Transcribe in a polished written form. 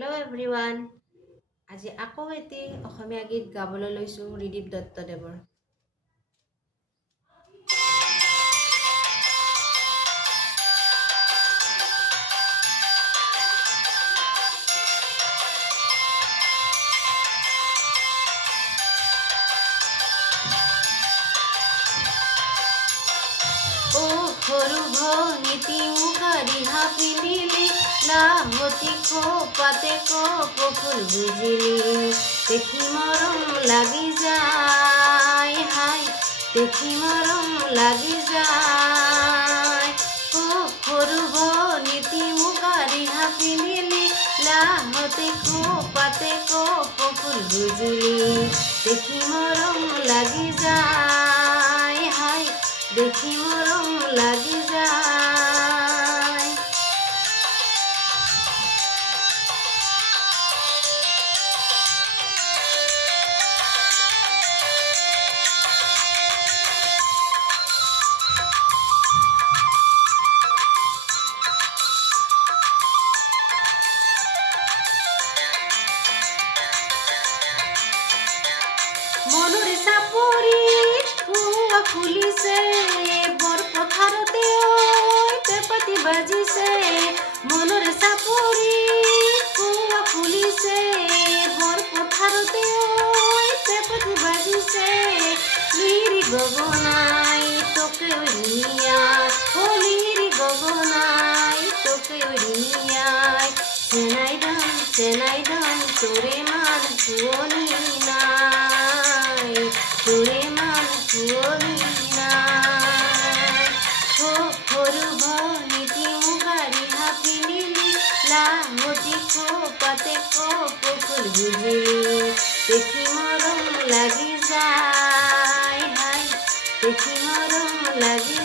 Hello' everyone. আজি আকৌ এটি অসমীয়া গীত গাবলৈ লৈছোঁ ৰিদীপ দত্তদেৱৰ। ও সৰু ভনীতি মুখা ৰিহা পিন্ধিলি, লাহতি খোপাতে কপৌফুল গুজিলি, দেখি মৰম লাগি যায়, হাই দেখি মৰম লাগি যায়। ও সৰু ভনীতি মুখা ৰিহা পিন্ধিলি, লাহতি খোপাতে কপৌফুল গুজিলি, দেখি মৰম লাগি যায়, হাই দেখি মৰম লাগি যায়। মনৰ চাপৰি কুঁৱা খুলিছে, বৰ পথাৰতে পেপাতি বাজিছে। মনৰ চাপৰি কুঁৱা খুলিছে, বৰ পথাৰতে পেপাতি বাজিছে। লিৰি গগনাই তোকে উৰিয়াই, ও লিৰি গগনাই তোকে উৰিয়াই, চেনাই দাম তোৰে মান শুৱনি নাই, তোৰে মান শুৱনি নাই। ও সৰু ভনীতি মুখা ৰিহা পিন্ধিলি, লাহতি খোপাতে কপৌফুল গুজিলি, দেখি মৰম লাগি যায়, হাই দেখি মৰম লাগি